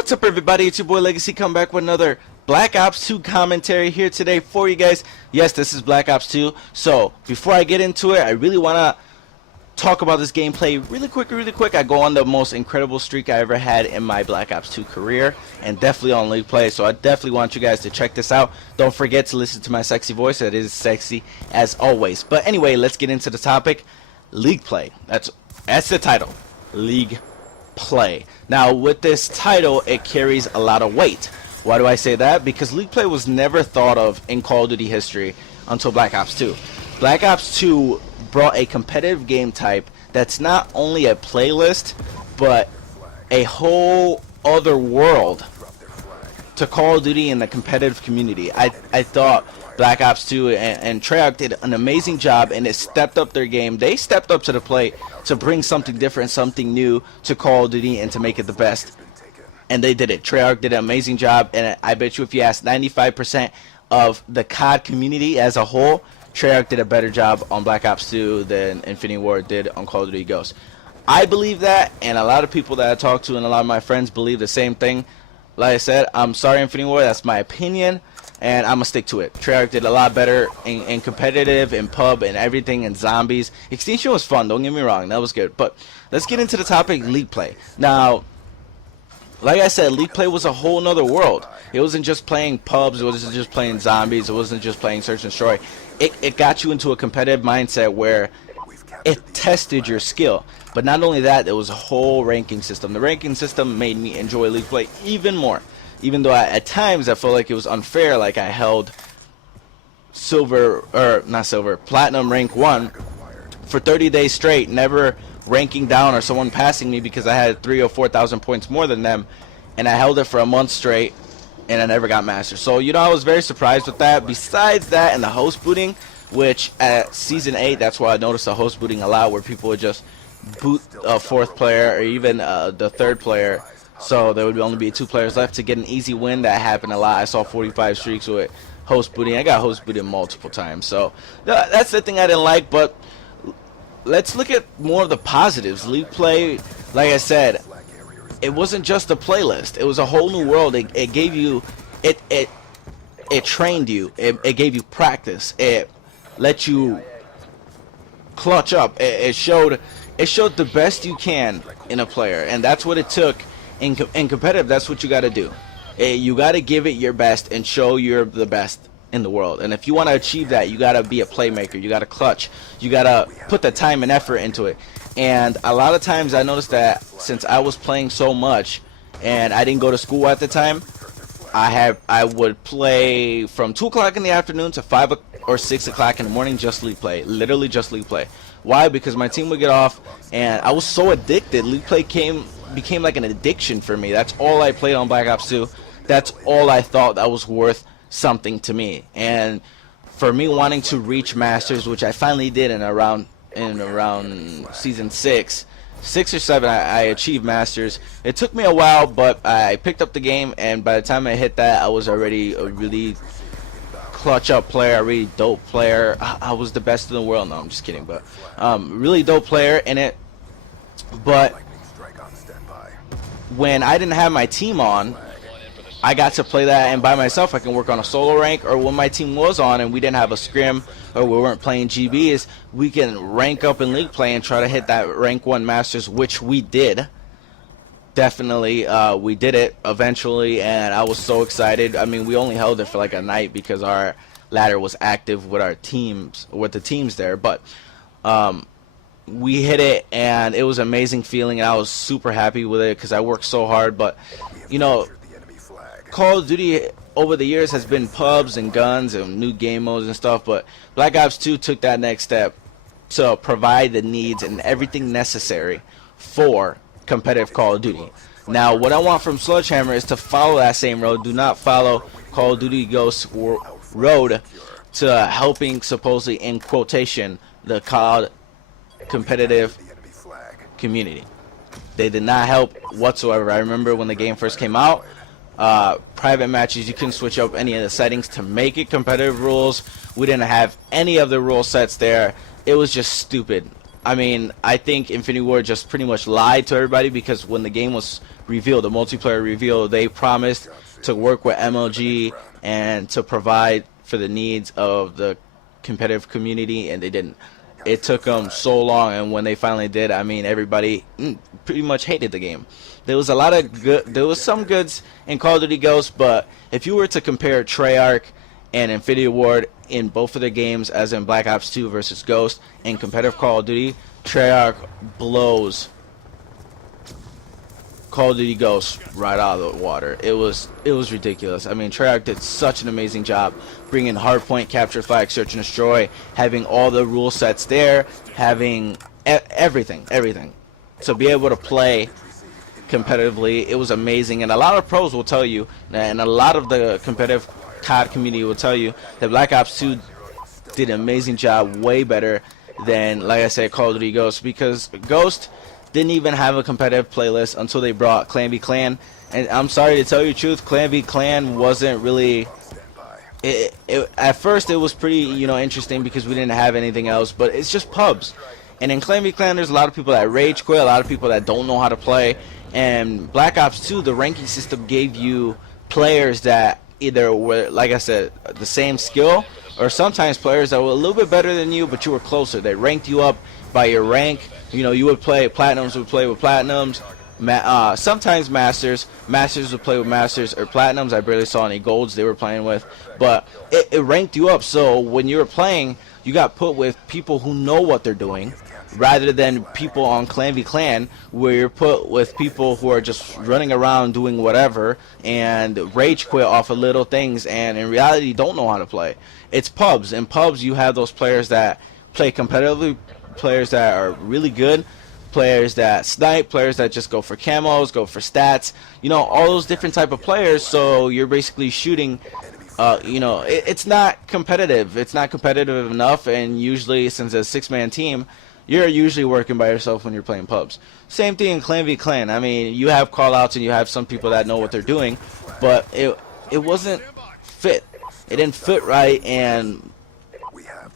What's up, everybody? It's your boy Legacy, come back with another Black Ops 2 commentary here today for you guys. Yes, this is Black Ops 2. So before I get into it, I really want to talk about this gameplay really quick. I go on the most incredible streak I ever had in my Black Ops 2 career, and definitely on League Play. So I definitely want you guys to check this out. Don't forget to listen to my sexy voice. It is sexy as always. But anyway, let's get into the topic. League Play. That's the title. League Play. Now with this title, it carries a lot of weight. Why do I say that? Because League Play was never thought of in Call of Duty history until Black Ops 2. Black Ops 2 brought a competitive game type that's not only a playlist, but a whole other world to Call of Duty and the competitive community. I thought Black Ops 2 and Treyarch did an amazing job, and it stepped up their game. They stepped up to the plate to bring something different, something new to Call of Duty and to make it the best. And they did it. Treyarch did an amazing job, and I bet you if you ask 95% of the COD community as a whole, Treyarch did a better job on Black Ops 2 than Infinity Ward did on Call of Duty Ghosts. I believe that, and a lot of people that I talk to and a lot of my friends believe the same thing. Like I said, I'm sorry, Infinity Ward, that's my opinion, and I'm going to stick to it. Treyarch did a lot better in competitive, in pub, and everything, in zombies. Extinction was fun, don't get me wrong, that was good. But let's get into the topic, League Play. Now, like I said, League Play was a whole nother world. It wasn't just playing pubs, it wasn't just playing zombies, it wasn't just playing search and destroy. It got you into a competitive mindset where it tested your skill. But not only that, there was a whole ranking system. The ranking system made me enjoy League Play even more. Even though at times I felt like it was unfair, like I held platinum rank 1 for 30 days straight, never ranking down or someone passing me because I had 3,000 or 4,000 points more than them, and I held it for a month straight and I never got master. So you know, I was very surprised with that. Besides that, and the host booting, which at season 8, that's why I noticed the host booting a lot, where people would just boot a 4th player or even the 3rd player, so there would only be 2 players left to get an easy win. That happened a lot. I saw 45 streaks with host booting. I got host booted multiple times, so that's the thing I didn't like. But let's look at more of the positives. League Play, like I said, it wasn't just a playlist. It was a whole new world. It gave you, it trained you. It gave you practice. It let you clutch up. It showed the best you can in a player, and that's what it took in competitive. That's what you got to do. You got to give it your best and show you're the best in the world. And if you want to achieve that, you got to be a playmaker. You got to clutch. You got to put the time and effort into it. And a lot of times I noticed that since I was playing so much and I didn't go to school at the time, I would play from 2 o'clock in the afternoon to 5 or 6 o'clock in the morning, just League Play. Literally just League Play. Why? Because my team would get off and I was so addicted. League Play became like an addiction for me. That's all I played on Black Ops 2. That's all I thought that was worth something to me. And for me wanting to reach Masters, which I finally did in around season 6 or 7, I achieved Masters. It took me a while, but I picked up the game, and by the time I hit that, I was already a really clutch up player, a really dope player. I was the best in the world. No, I'm just kidding, but really dope player in it. But when I didn't have my team on, I got to play that, and by myself I can work on a solo rank, or when my team was on and we didn't have a scrim or we weren't playing GBs, we can rank up in League Play and try to hit that rank 1 Masters, which we did. Definitely, we did it eventually, and I was so excited. I mean, we only held it for like a night because our ladder was active with our teams, with the teams there, but we hit it, and it was an amazing feeling, and I was super happy with it because I worked so hard. But you know, Call of Duty over the years has been pubs and guns and new game modes and stuff, but Black Ops 2 took that next step to provide the needs and everything necessary for competitive Call of Duty. Now, what I want from Sledgehammer is to follow that same road. Do not follow Call of Duty Ghosts road to helping, supposedly in quotation, the COD competitive community. They did not help whatsoever. I remember when the game first came out, private matches, you couldn't switch up any of the settings to make it competitive rules. We didn't have any of the rule sets there. It was just stupid. I mean, I think Infinity Ward just pretty much lied to everybody, because when the game was revealed, the multiplayer reveal, they promised to work with MLG and to provide for the needs of the competitive community, and they didn't. It took them so long, and when they finally did, I mean, everybody pretty much hated the game. There was a lot of good, there was some goods in Call of Duty Ghosts, but if you were to compare Treyarch and Infinity Ward in both of their games, as in Black Ops 2 versus Ghost and competitive Call of Duty, Treyarch blows Call of Duty Ghosts right out of the water. It was ridiculous. I mean, Treyarch did such an amazing job bringing hardpoint, capture flag, search and destroy, having all the rule sets there, having everything. To be able to play competitively, it was amazing. And a lot of pros will tell you, and a lot of the competitive COD community will tell you, that Black Ops 2 did an amazing job, way better than, like I said, Call of Duty Ghosts, because Ghost didn't even have a competitive playlist until they brought Clan v Clan. And I'm sorry to tell you the truth, Clan v Clan wasn't really... at first it was pretty, you know, interesting because we didn't have anything else, but it's just pubs. And in Clan v Clan, there's a lot of people that rage quit, a lot of people that don't know how to play. And Black Ops 2, the ranking system gave you players that either were, like I said, the same skill, or sometimes players that were a little bit better than you, but you were closer. They ranked you up by your rank. You know, you would play Platinums, would play with Platinums. Sometimes Masters would play with Masters, or Platinums. I barely saw any Golds they were playing with, but it ranked you up. So when you were playing, you got put with people who know what they're doing, rather than people on Clan v Clan, where you're put with people who are just running around doing whatever and rage quit off of little things, and in reality don't know how to play. It's pubs. In pubs, you have those players that play competitively, players that are really good, players that snipe, players that just go for camos, go for stats, you know, all those different type of players. So you're basically shooting, you know, it's not competitive. It's not competitive enough, and usually, since it's a 6-man team, you're usually working by yourself when you're playing pubs. Same thing in Clan v Clan. I mean, you have call-outs and you have some people that know what they're doing, but it wasn't fit. It didn't fit right, and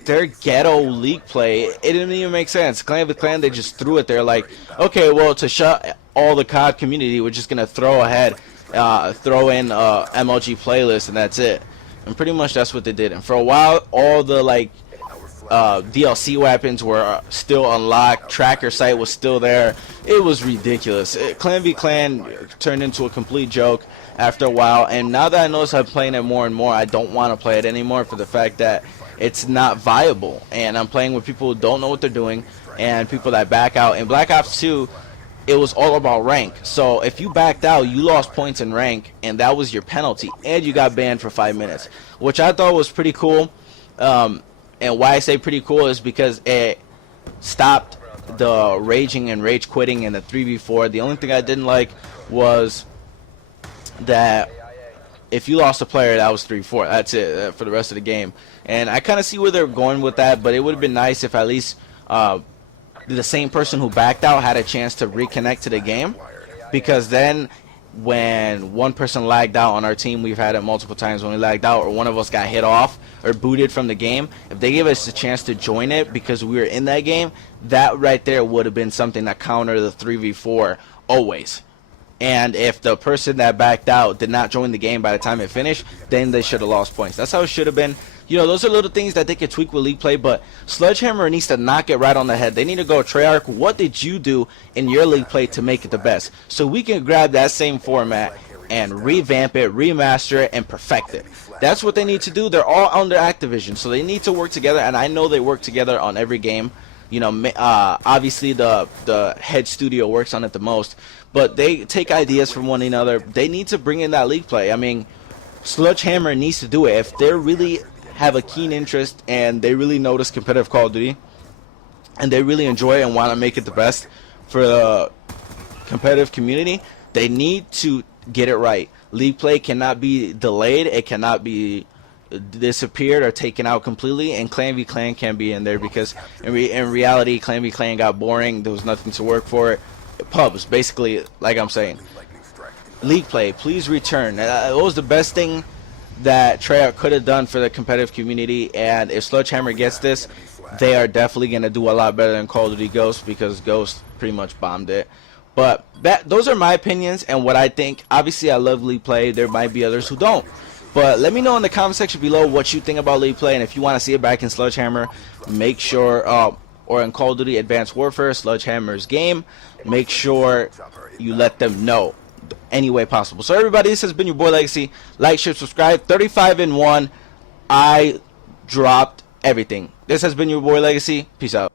their ghetto league play, it didn't even make sense. Clan v Clan, they just threw it there like, okay, well, to shut all the COD community, we're just gonna throw in MLG playlist, and that's it. And pretty much that's what they did. And for a while, all the like DLC weapons were still unlocked. Tracker site was still there. It was ridiculous. Clan v Clan turned into a complete joke after a while. And now that I notice I'm playing it more and more, I don't want to play it anymore, for the fact that it's not viable. And I'm playing with people who don't know what they're doing, and people that back out. In Black Ops 2, it was all about rank. So if you backed out, you lost points in rank, and that was your penalty, and you got banned for 5 minutes, which I thought was pretty cool. And why I say pretty cool is because it stopped the raging and rage quitting in the 3v4. The only thing I didn't like was that if you lost a player, that was 3-4. That's it for the rest of the game. And I kind of see where they're going with that, but it would have been nice if at least the same person who backed out had a chance to reconnect to the game, because then when one person lagged out on our team, we've had it multiple times when we lagged out, or one of us got hit off or booted from the game, if they gave us a chance to join it because we were in that game, that right there would have been something that countered the 3v4 always. And if the person that backed out did not join the game by the time it finished, then they should have lost points. That's how it should have been. You know, those are little things that they could tweak with league play, but Sledgehammer needs to knock it right on the head. They need to go, Treyarch, what did you do in your league play to make it the best? So we can grab that same format and revamp it, remaster it, and perfect it. That's what they need to do. They're all under Activision, so they need to work together, and I know they work together on every game. You know, obviously the head studio works on it the most, but they take ideas from one another. They need to bring in that league play. I mean, Sledgehammer needs to do it. If they're really have a keen interest and they really notice competitive Call of Duty and they really enjoy it and want to make it the best for the competitive community, they need to get it right. League play cannot be delayed. It cannot be disappeared or taken out completely, and Clan v Clan can be in there, because in reality Clan v Clan got boring. There was nothing to work for it. Pubs, basically, like I'm saying. League play, please return. It was the best thing that Treyarch could have done for the competitive community, and if Sledgehammer gets this, they are definitely going to do a lot better than Call of Duty Ghost, because Ghost pretty much bombed it. But those are my opinions and what I think. Obviously, I love League Play. There might be others who don't. But let me know in the comment section below what you think about League Play, and if you want to see it back in Sledgehammer, make sure, or in Call of Duty Advanced Warfare, Sledgehammer's game, make sure you let them know any way possible. So everybody, this has been your boy Legacy. Like, share, subscribe. 35-1. I dropped everything. This has been your boy Legacy. Peace out.